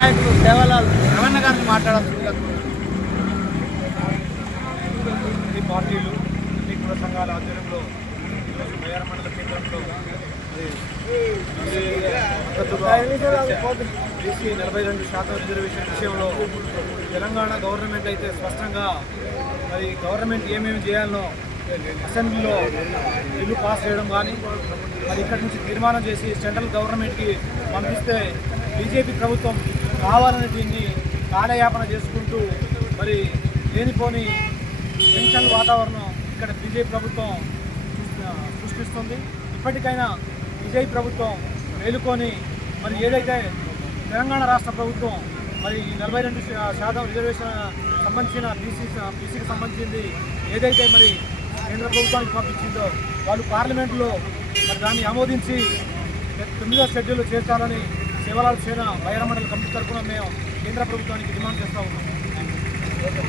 నాయకుడు సేవలాల్ రమణ గారిని మాట్లాడాల్సిందిగా ఈ పార్టీలు అన్ని కుల సంఘాల ఆధ్వర్యంలో ఈరోజు బయ్యార మండల కేంద్రంలో బీసీ నలభై రెండు శాతం రిజర్వేషన్ విషయంలో తెలంగాణ గవర్నమెంట్ అయితే స్పష్టంగా మరి గవర్నమెంట్ ఏమేమి చేయాలనో అసెంబ్లీలో బిల్లు పాస్ చేయడం కానీ మరి ఇక్కడి నుంచి తీర్మానం చేసి సెంట్రల్ గవర్నమెంట్కి పంపిస్తే బీజేపీ ప్రభుత్వం కావాలని దీన్ని కాలయాపన చేసుకుంటూ మరి లేనిపోని టెన్షన్ వాతావరణం ఇక్కడ బీజేపీ ప్రభుత్వం సృష్టిస్తుంది. ఇప్పటికైనా బీజేపీ ప్రభుత్వం మేలుకొని మరి ఏదైతే తెలంగాణ రాష్ట్ర ప్రభుత్వం మరి ఈ నలభై రెండు శాతం రిజర్వేషన్ సంబంధించిన బీసీ బీసీకి సంబంధించింది ఏదైతే మరి కేంద్ర ప్రభుత్వానికి పంపించిందో వాళ్ళు పార్లమెంట్లో మరి దాన్ని ఆమోదించి తొమ్మిదో షెడ్యూల్ చేర్చాలని సేవలాల సేన వైరమండల కమిటీ తరఫున మేము కేంద్ర ప్రభుత్వానికి డిమాండ్ చేస్తూ ఉన్నాము